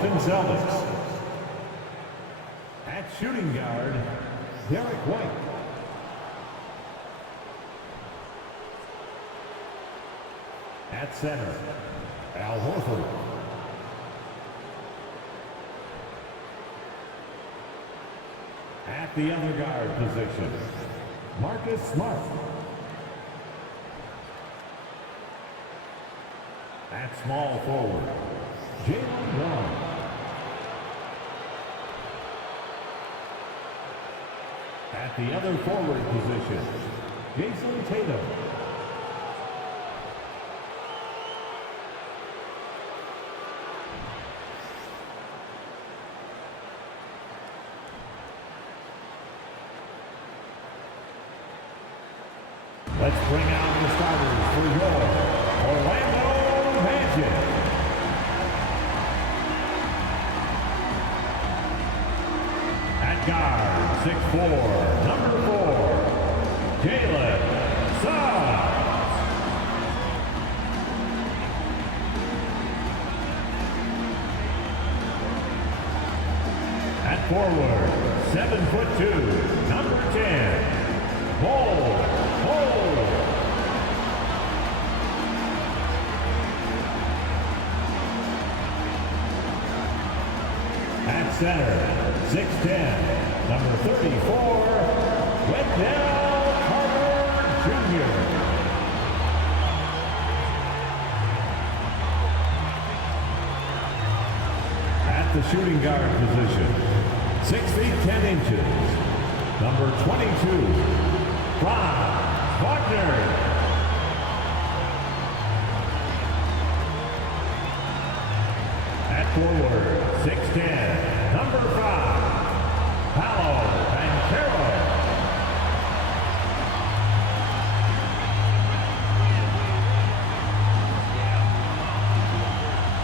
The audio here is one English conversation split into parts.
Boston Celtics. At shooting guard, Derek White. At center, Al Horford. At the other guard position, Marcus Smart. At small forward, Jaylen Brown. At the other forward position, Jason Tatum. Let's bring out the starters for your Orlando Magic. At guard, 6'4", number 4, Jalen Suggs. At forward, 7'2", number 10, Paul. At center, 6'10", number 34, Wendell Carter Jr. At the shooting guard position, 6 feet 10 inches, number 22, Franz Wagner. At forward, 6'10", number 5, Paolo Banchero.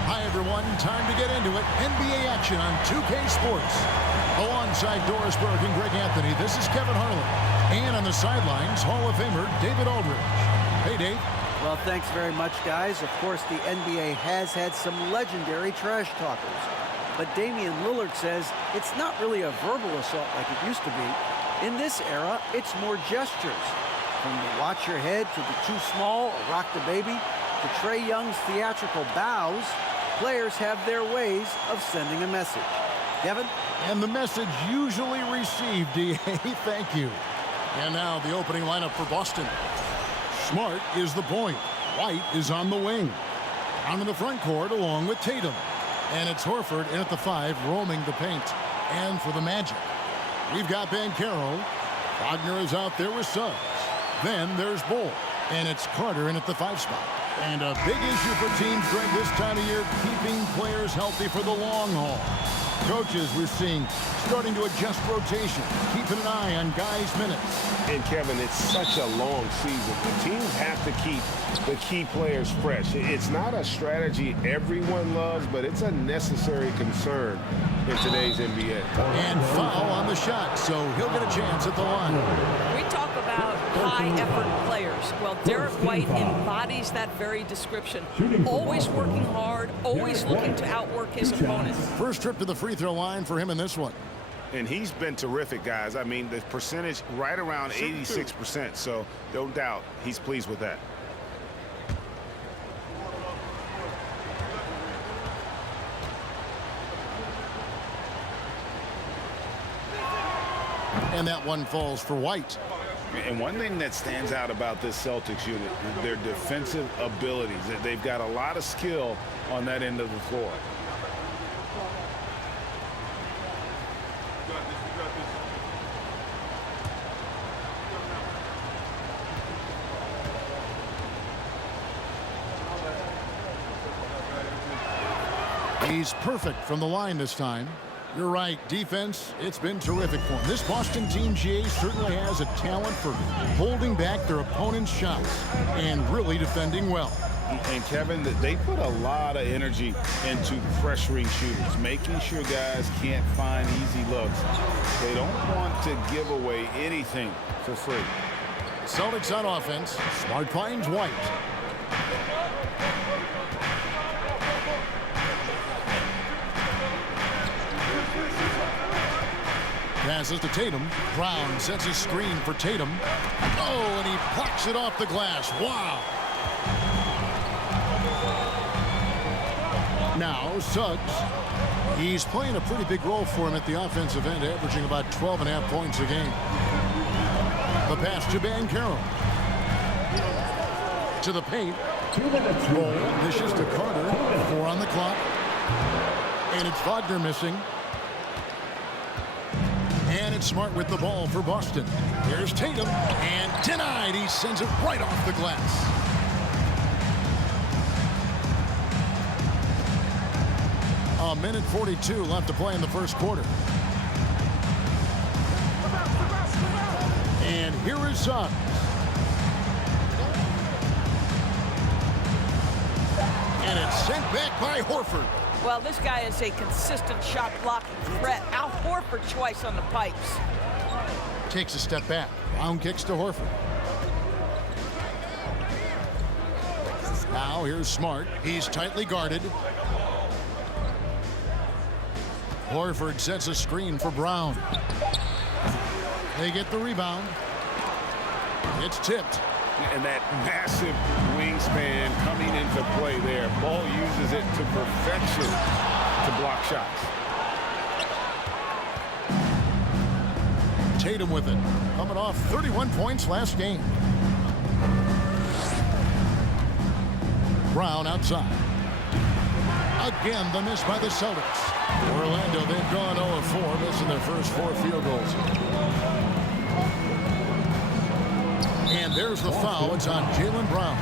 Hi everyone, time to get into it. NBA action on 2K Sports. Alongside Doris Burke and Greg Anthony, this is Kevin Harlan. And on the sidelines, Hall of Famer David Aldridge. Hey Dave. Well, thanks very much, guys. Of course, the NBA has had some legendary trash talkers. But Damian Lillard says it's not really a verbal assault like it used to be. In this era, it's more gestures. From the watch your head to the too small or rock the baby to Trae Young's theatrical bows, players have their ways of sending a message. Kevin? And the message usually received, D.A. Thank you. And now the opening lineup for Boston. Smart is the point. White is on the wing. Down in the front court along with Tatum. And it's Horford in at the 5, roaming the paint. And for the Magic, we've got Banchero. Wagner is out there with Suggs. Then there's Bull. And it's Carter in at the 5 spot. And a big issue for teams, Greg, this time of year, keeping players healthy for the long haul. Coaches, we're seeing, starting to adjust rotation, keeping an eye on guys' minutes. And, Kevin, it's such a long season. The teams have to keep the key players fresh. It's not a strategy everyone loves, but it's a necessary concern in today's NBA. And foul on the shot, so he'll get a chance at the line. We talk about high-effort players. Well, Derek White embodies that very description. Always working hard, always looking to outwork his opponent. First trip to the free throw line for him in this one. And he's been terrific, guys. I mean, the percentage right around 86%, so no doubt he's pleased with that. And that one falls for White. And one thing that stands out about this Celtics unit is their defensive abilities. They've got a lot of skill on that end of the floor. He's perfect from the line this time. You're right, defense, it's been terrific for him. This Boston team, GA, certainly has a talent for holding back their opponent's shots and really defending well. And, Kevin, they put a lot of energy into pressuring shooters, making sure guys can't find easy looks. They don't want to give away anything for free. Celtics on offense. Smart finds White. Passes to Tatum. Brown sets a screen for Tatum. Oh, and he plucks it off the glass. Wow. Now Suggs. He's playing a pretty big role for him at the offensive end, averaging about 12.5 points a game. The pass to Banchero. To the paint. Roll. Dishes to Carter. 4 on the clock. And it's Wagner missing. And it's Smart with the ball for Boston. Here's Tatum. And denied. He sends it right off the glass. A minute 42 left to play in the first quarter. And here is Suggs. And it's sent back by Horford. Well, this guy is a consistent shot blocking threat. Al Horford twice on the pipes. Takes a step back. Brown kicks to Horford. Now here's Smart. He's tightly guarded. Horford sets a screen for Brown. They get the rebound. It's tipped. And that massive wingspan coming into play there. Ball uses it to perfection to block shots. Tatum with it. Coming off 31 points last game. Brown outside. Again, the miss by the Celtics. Orlando, they've gone 0-4, missing their first 4 field goals. And there's the foul. It's on Jaylen Brown.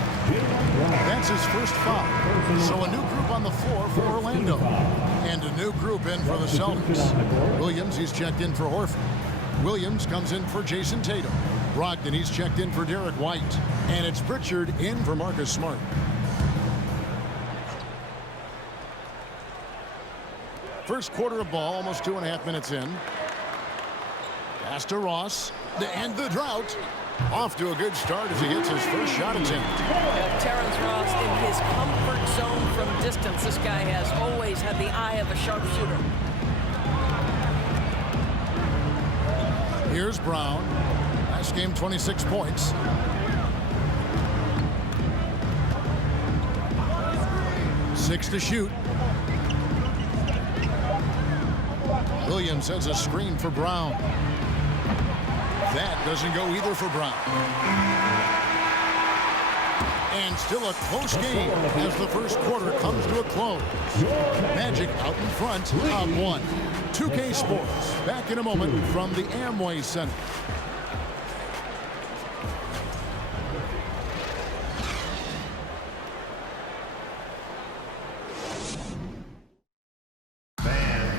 That's his first foul. So a new group on the floor for Orlando. And a new group in for the Celtics. Williams, he's checked in for Horford. Williams comes in for Jason Tatum. Brogdon, he's checked in for Derek White. And it's Pritchard in for Marcus Smart. First quarter of ball, almost 2.5 minutes in. Pass to Ross to end the drought. Off to a good start as he gets his first shot attempt. Terrence Ross in his comfort zone from distance. This guy has always had the eye of a sharpshooter. Here's Brown. Last game, 26 points. Six to shoot. Williams has a screen for Brown. That doesn't go either for Brown. And still a close game as the first quarter comes to a close. Magic out in front on 1. 2K Sports back in a moment from the Amway Center.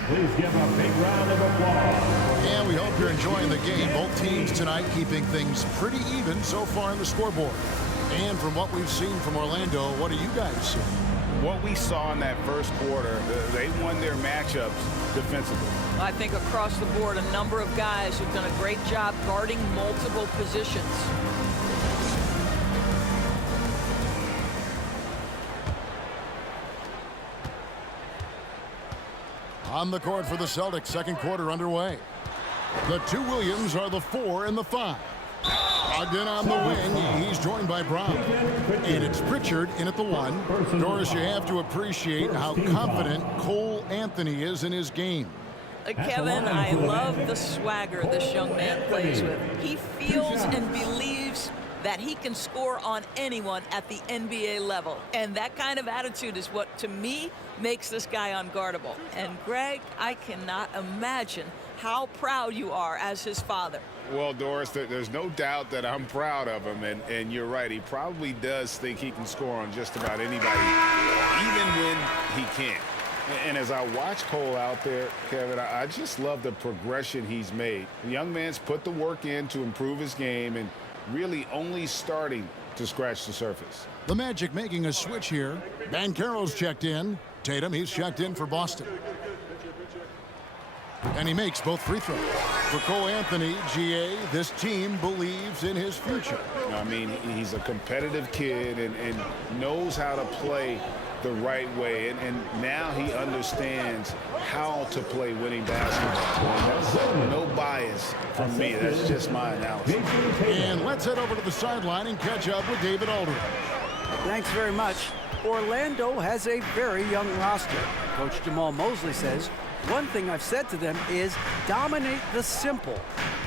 Please give a big round of applause. And we hope you're enjoying the game. Both teams tonight keeping things pretty even so far on the scoreboard. And from what we've seen from Orlando, what do you guys see? What we saw in that first quarter, they won their matchups defensively. I think across the board, a number of guys who've done a great job guarding multiple positions. On the court for the Celtics, second quarter underway. The 2 Williams are the 4 and the 5. Ogden on the wing. He's joined by Brown. And it's Pritchard in at the 1. Doris, you have to appreciate how confident Cole Anthony is in his game. Kevin, I love the swagger this young man plays with. He feels and believes that he can score on anyone at the NBA level. And that kind of attitude is what, to me, makes this guy unguardable. And, Greg, I cannot imagine how proud you are as his father. Well, Doris, there's no doubt that I'm proud of him. And you're right. He probably does think he can score on just about anybody, even when he can't. And as I watch Cole out there, Kevin, I just love the progression he's made. The young man's put the work in to improve his game and really only starting to scratch the surface. The Magic making a switch here. Banchero's checked in. Tatum, he's checked in for Boston. And he makes both free throws. For Cole Anthony, GA, this team believes in his future. I mean, he's a competitive kid and knows how to play the right way. And now he understands how to play winning basketball. That's no bias from me. That's just my analysis. And let's head over to the sideline and catch up with David Aldridge. Thanks very much. Orlando has a very young roster. Coach Jamal Mosley says, one thing I've said to them is dominate the simple.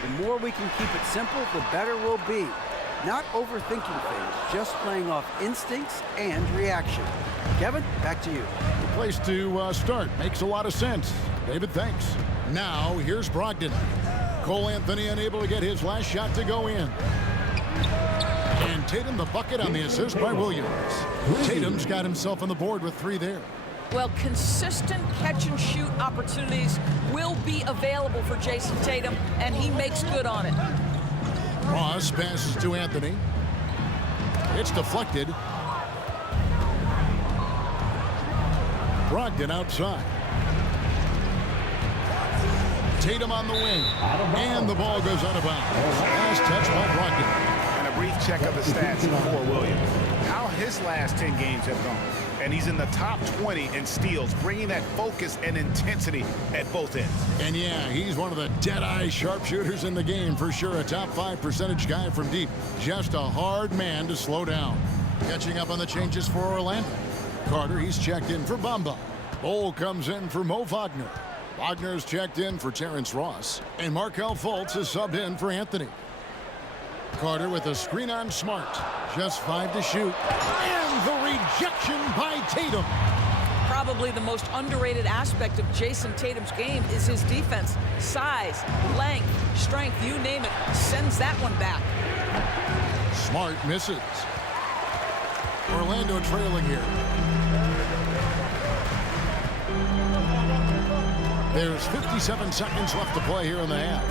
The more we can keep it simple, the better we'll be. Not overthinking things, just playing off instincts and reaction. Kevin, back to you. The place to start. Makes a lot of sense. David, thanks. Now, here's Brogdon. Cole Anthony unable to get his last shot to go in. And Tatum the bucket on the assist by Williams. Tatum's got himself on the board with 3 there. Well, consistent catch-and-shoot opportunities will be available for Jason Tatum, and he makes good on it. Ross passes to Anthony. It's deflected. Brogdon outside. Tatum on the wing. And the ball goes out of bounds. Last touch by Brogdon. And a brief check of the stats for Williams. How his last 10 games have gone. And he's in the top 20 in steals, bringing that focus and intensity at both ends. And yeah, he's one of the dead-eye sharpshooters in the game for sure. A top 5 percentage guy from deep. Just a hard man to slow down. Catching up on the changes for Orlando. Carter, he's checked in for Bamba. Bol comes in for Mo Wagner. Wagner's checked in for Terrence Ross. And Markelle Fultz is subbed in for Anthony. Carter with a screen on Smart. Just 5 to shoot. And the rejection by Tatum. Probably the most underrated aspect of Jason Tatum's game is his defense. Size, length, strength, you name it, sends that one back. Smart misses. Orlando trailing here. There's 57 seconds left to play here in the half.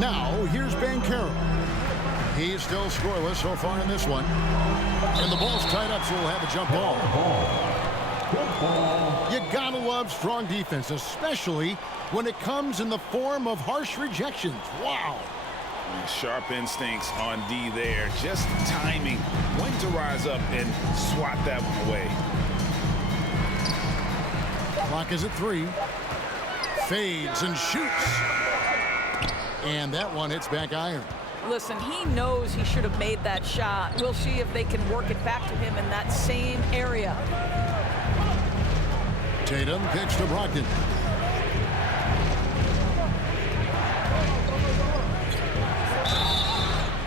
Now, here's Banchero. He's still scoreless so far in this one. And the ball's tied up, so we'll have a jump ball. You gotta love strong defense, especially when it comes in the form of harsh rejections. Wow. Sharp instincts on D there. Just timing when to rise up and swat that one away. Clock is at 3. Fades and shoots. And that one hits back iron. Listen, he knows he should have made that shot. We'll see if they can work it back to him in that same area. Tatum kicks to Brogdon.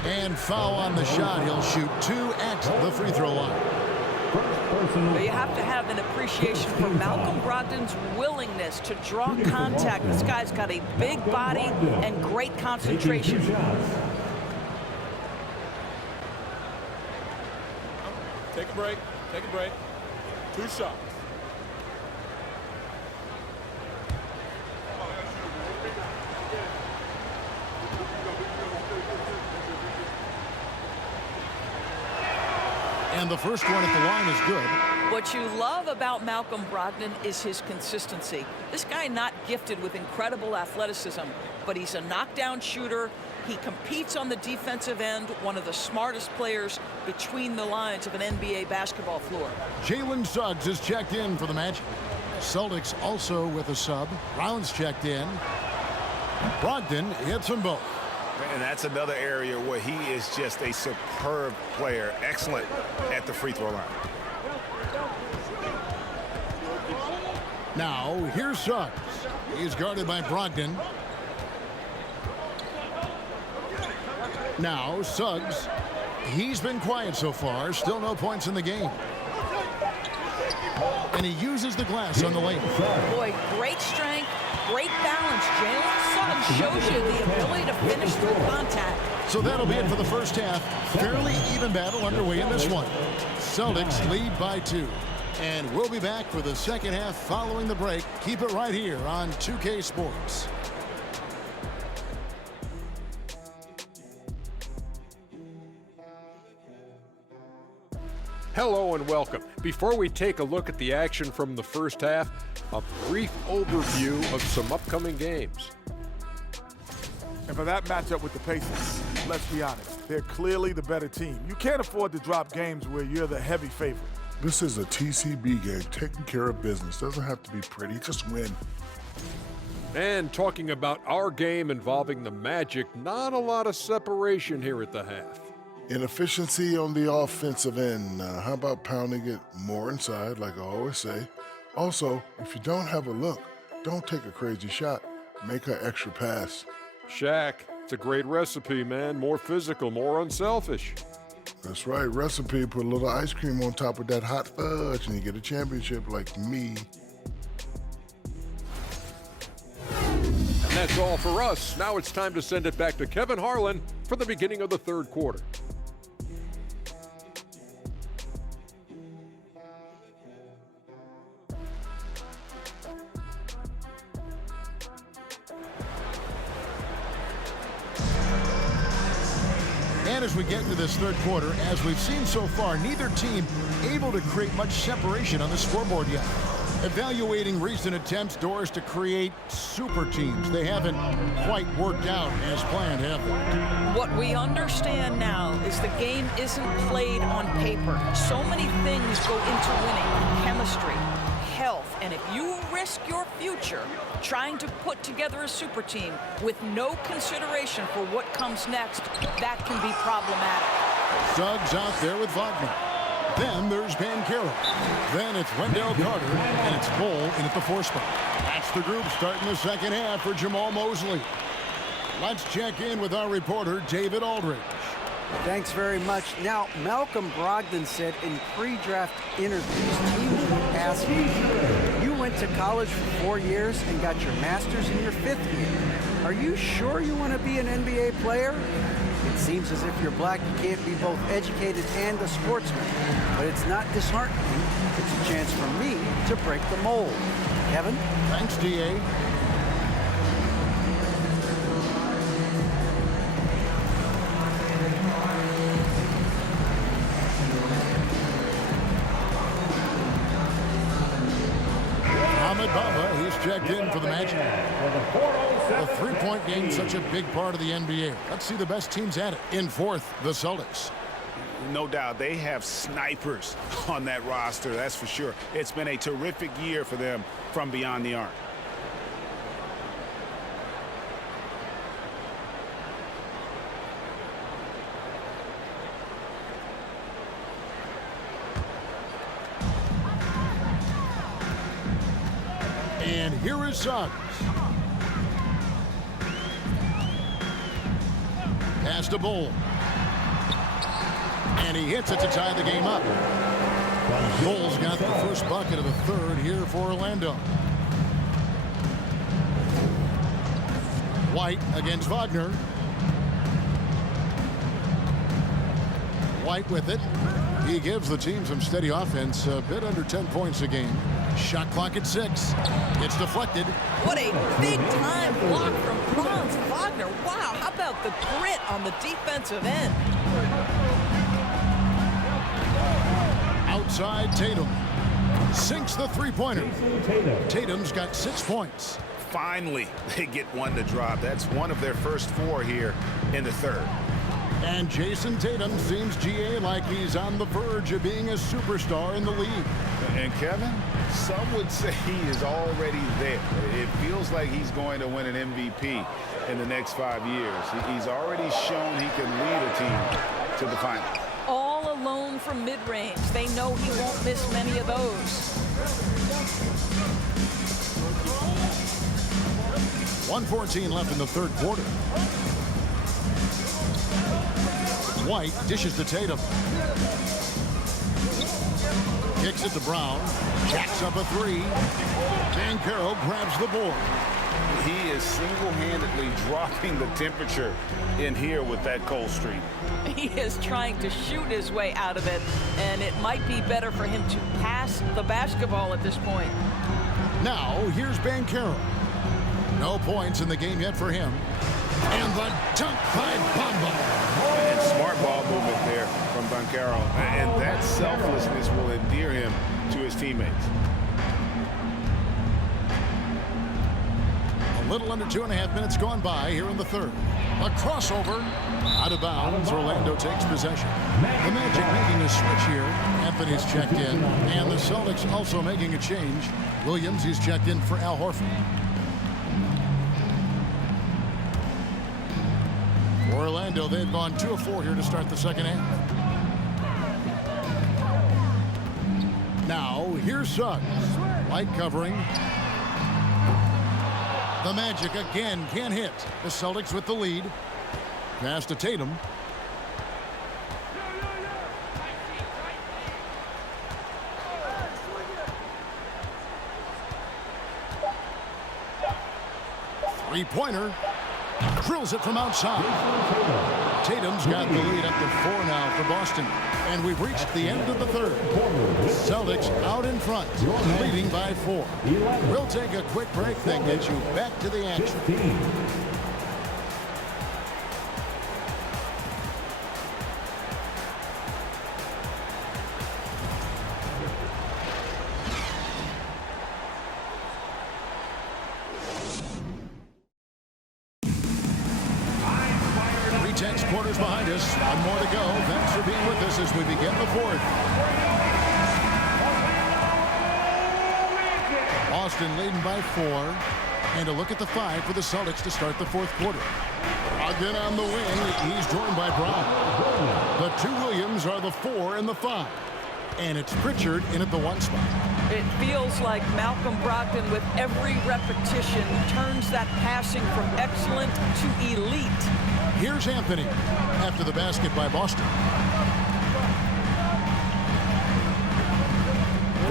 And foul on the shot. He'll shoot 2 at the free throw line. But you have to have an appreciation for Malcolm Brogdon's willingness to draw contact. This guy's got a big body and great concentration. Take a break. Take a break. 2 shots. And the first one at the line is good. What you love about Malcolm Brogdon is his consistency. This guy not gifted with incredible athleticism, but he's a knockdown shooter. He competes on the defensive end, one of the smartest players between the lines of an NBA basketball floor. Jalen Suggs is checked in for the Magic. Celtics also with a sub. Brown's checked in. Brogdon hits them both. And that's another area where he is just a superb player. Excellent at the free throw line. Now, here's Suggs. He's guarded by Brogdon. Now, Suggs. He's been quiet so far. Still no points in the game. And he uses the glass on the lane. Boy, great strength, great balance. Jalen Suggs shows you the ability to finish through contact. So that'll be it for the first half. Fairly even battle underway in this one. Celtics lead by 2. And we'll be back for the second half following the break. Keep it right here on 2K Sports. Hello and welcome. Before we take a look at the action from the first half, a brief overview of some upcoming games. And for that matchup with the Pacers, let's be honest, They're clearly the better team. You can't afford to drop games where you're the heavy favorite. This is a TCB game, taking care of business. Doesn't have to be pretty, just win. And talking about our game involving the Magic, not a lot of separation here at the half. Inefficiency on the offensive end. How about pounding it more inside, like I always say? Also, if you don't have a look, don't take a crazy shot. Make an extra pass. Shaq, it's a great recipe, man. More physical, more unselfish. That's right, recipe. Put a little ice cream on top of that hot fudge and you get a championship like me. And that's all for us. Now it's time to send it back to Kevin Harlan for the beginning of the third quarter. And as we get into this third quarter, as we've seen so far, neither team able to create much separation on the scoreboard yet. Evaluating recent attempts, Doris, to create super teams. They haven't quite worked out as planned, have they? What we understand now is the game isn't played on paper. So many things go into winning. Chemistry, health, and if you risk your future trying to put together a super team with no consideration for what comes next, that can be problematic. Suggs out there with Wagner. Then there's Bancaro. Then it's Wendell Carter, and it's Cole in at the 4 spot. That's the group starting the second half for Jamal Mosley. Let's check in with our reporter, David Aldridge. Thanks very much. Now, Malcolm Brogdon said in pre-draft interviews, teams will ask me, you went to college for 4 years and got your master's in your 5th year. Are you sure you want to be an NBA player? It seems as if you're black, you can't be both educated and a sportsman. But it's not disheartening. It's a chance for me to break the mold. Kevin? Thanks, D.A. Ahmed Bamba, he's checked in for the Magic. The three-point game, such a big part of the NBA. Let's see the best teams at it. In fourth, the Celtics. No doubt, they have snipers on that roster, that's for sure. It's been a terrific year for them from beyond the arc. And here is Suggs. Pass to Bull. And he hits it to tie the game up. Bull's got the first bucket of the third here for Orlando. White against Wagner. White with it. He gives the team some steady offense, a bit under 10 points a game. Shot clock at 6. It's deflected. What a big-time block from Franz Wagner. Wow, how about the grit on the defensive end? Outside Tatum. Sinks the three-pointer. Tatum's got 6 points. Finally, they get one to drop. That's one of their first 4 here in the third. And Jason Tatum seems, GA, like he's on the verge of being a superstar in the league. And Kevin, some would say he is already there. It feels like he's going to win an MVP in the next 5 years. He's already shown he can lead a team to the final. All alone from mid-range. They know he won't miss many of those. 1:14 left in the third quarter. White dishes to Tatum. Kicks it to Brown. Jacks up a 3. Bancaro grabs the board. He is single-handedly dropping the temperature in here with that cold streak. He is trying to shoot his way out of it, and it might be better for him to pass the basketball at this point. Now, here's Bancaro. No points in the game yet for him. And the dunk by Bamba. And smart ball movement there from Bancaro. And that selflessness will endear him to his teammates. Little under 2.5 minutes gone by here in the third. A crossover. Out of bounds. Orlando takes possession. The Magic making a switch here. Anthony's checked in. And the Celtics also making a change. Williams, he's checked in for Al Horford. For Orlando, they've gone 2 of 4 here to start the second half. Now, here's Suggs. Light covering. The Magic again can't hit. The Celtics with the lead. Pass to Tatum. Three-pointer. Drills it from outside. Tatum's got the lead up to 4 now for Boston. And we've reached the end of the third. Celtics out in front, leading by 4. We'll take a quick break, then get you back to the action. Quarters behind us. 1 more to go. Thanks for being with us as we begin the fourth. Boston leading by 4. And a look at the 5 for the Celtics to start the fourth quarter. Again on the wing. He's joined by Brown. The 2 Williams are the 4 and the 5. And it's Pritchard in at the 1 spot. It feels like Malcolm Brogdon, with every repetition, turns that passing from excellent to elite. Here's Anthony after the basket by Boston.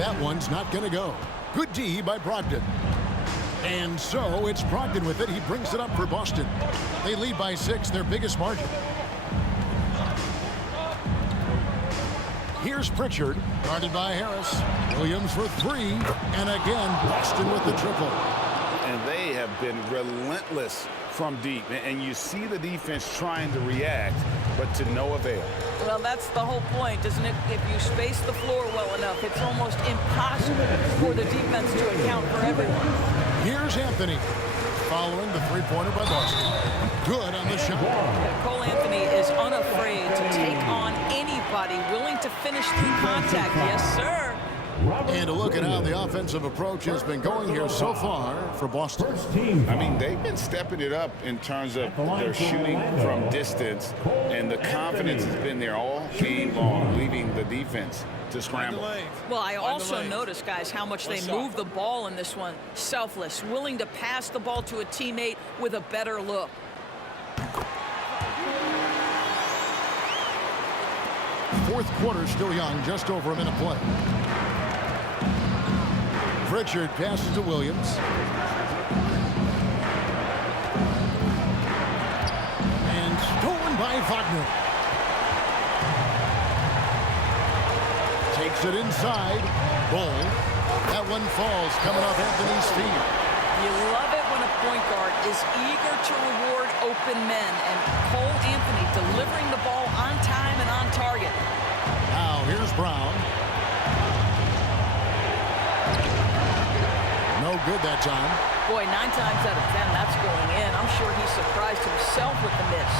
That one's not going to go. Good D by Brogdon. And so it's Brogdon with it. He brings it up for Boston. They lead by 6, their biggest margin. Here's Pritchard, guarded by Harris. Williams for 3, and again, Boston with the triple. And they have been relentless from deep. And you see the defense trying to react, but to no avail. Well, that's the whole point, isn't it? If you space the floor well enough, it's almost impossible for the defense to account for everyone. Here's Anthony, following the 3-pointer by Boston. Good on the shot. Cole Anthony is unafraid to take on anybody willing to finish through contact. Yes, sir. And a look at how the offensive approach has been going here so far for Boston. I mean, they've been stepping it up in terms of their shooting from distance, and the confidence has been there all game long, leaving the defense to scramble. Well, I also noticed, guys, how much they move the ball in this one. Selfless, willing to pass the ball to a teammate with a better look. Fourth quarter still young, just over a minute play. Pritchard passes to Williams. And stolen by Wagner. Takes it inside. Bull. That one falls, coming off Anthony's feet. You love it when a point guard is eager to reward open men, and Cole Anthony delivering the ball on time and on target. Now here's Brown. No good that time. Boy, 9 times out of 10, that's going in. I'm sure he surprised himself with the miss.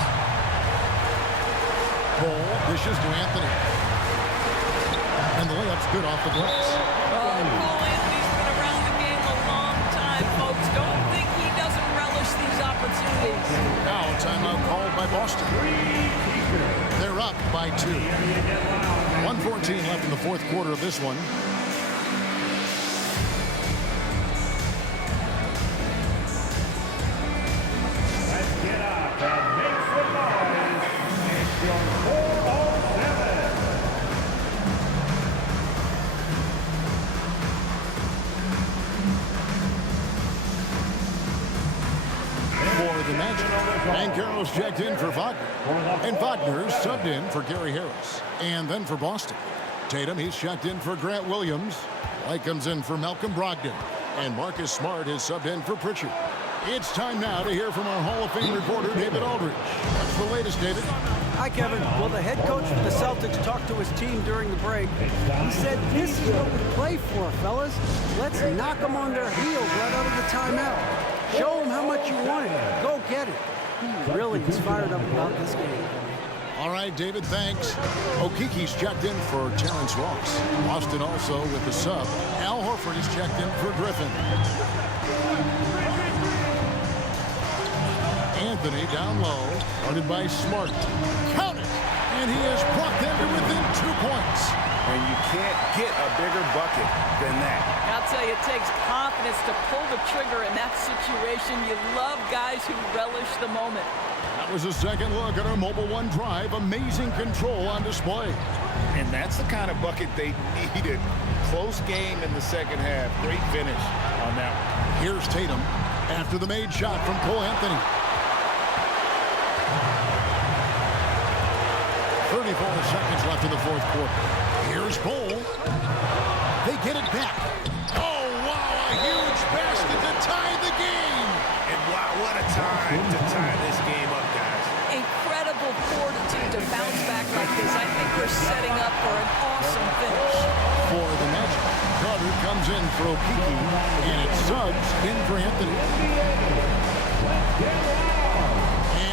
Bull dishes to Anthony. And the layup's good off the glass. Cole Anthony's been around the game a long time, folks. Don't think he doesn't relish these opportunities. Now a timeout called by Boston. They're up by 2. 1:14 left in the fourth quarter of this one. Let's get up and make some noise. It's your 407. For the Magic. And Carroll's checked in for Wagner. And Wagner's subbed in for Gary Harris. And then for Boston, Tatum, he's checked in for Grant Williams. Light comes in for Malcolm Brogdon. And Marcus Smart is subbed in for Pritchard. It's time now to hear from our Hall of Fame reporter, David Aldridge. What's the latest, David? Hi, Kevin. Well, the head coach for the Celtics talked to his team during the break. He said, "This is what we play for, fellas. Let's knock them on their heels right out of the timeout." Show him how much you want it. Go get it. He really is fired up about this game. All right, David, thanks. Okiki's checked in for Terrence Ross. Boston also with the sub. Al Horford is checked in for Griffin. Anthony down low, guarded by Smart. Count it! And he has brought them to within 2 points. And you can't get a bigger bucket than that. I'll tell you, it takes confidence to pull the trigger in that situation. You love guys who relish the moment. That was a second look at our Mobile One drive. Amazing control on display. And that's the kind of bucket they needed. Close game in the second half. Great finish on that one. Here's Tatum after the made shot from Cole Anthony. 34 seconds left in the fourth quarter. Here's Bull. They get it back. Oh, wow, a huge basket to tie the game. And wow, what a time to tie this game up, guys. Incredible fortitude to bounce back like this. I think we're setting up for an awesome finish. For the Magic, Carter comes in for Okiki, and it's Suggs in for Anthony.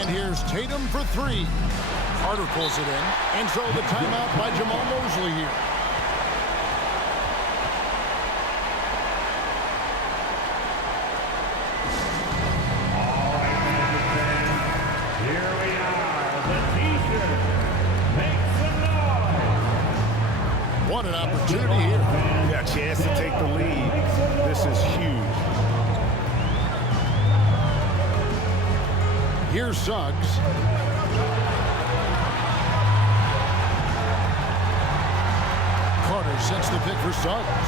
And here's Tatum for three. Carter pulls it in, and so the timeout by Jamal Mosley here. Here we are, the T-shirt. Make some noise. What an opportunity here. Yeah, chance to take the lead. This is huge. Here's Suggs. Carter sets the pick for Suggs.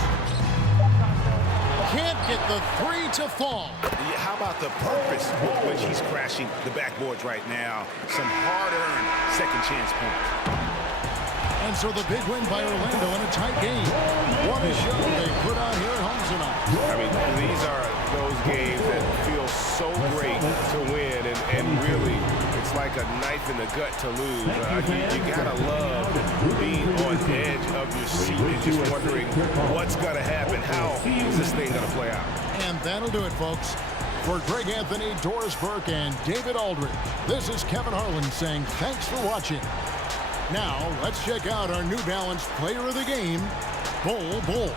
Can't get the three to fall. Yeah, how about the purpose with which he's crashing the backboards right now? Some hard-earned second chance points. And so the big win by Orlando in a tight game. What a show they put on here at home tonight. I mean, these are those games that feel so great to win, and really, it's like a knife in the gut to lose. You gotta love being on the edge of your seat and just wondering what's gonna happen. How is this thing gonna play out? And that'll do it, folks. For Greg Anthony, Doris Burke, and David Aldridge, this is Kevin Harlan saying thanks for watching. Now, let's check out our New Balance Player of the Game, Bull Bull.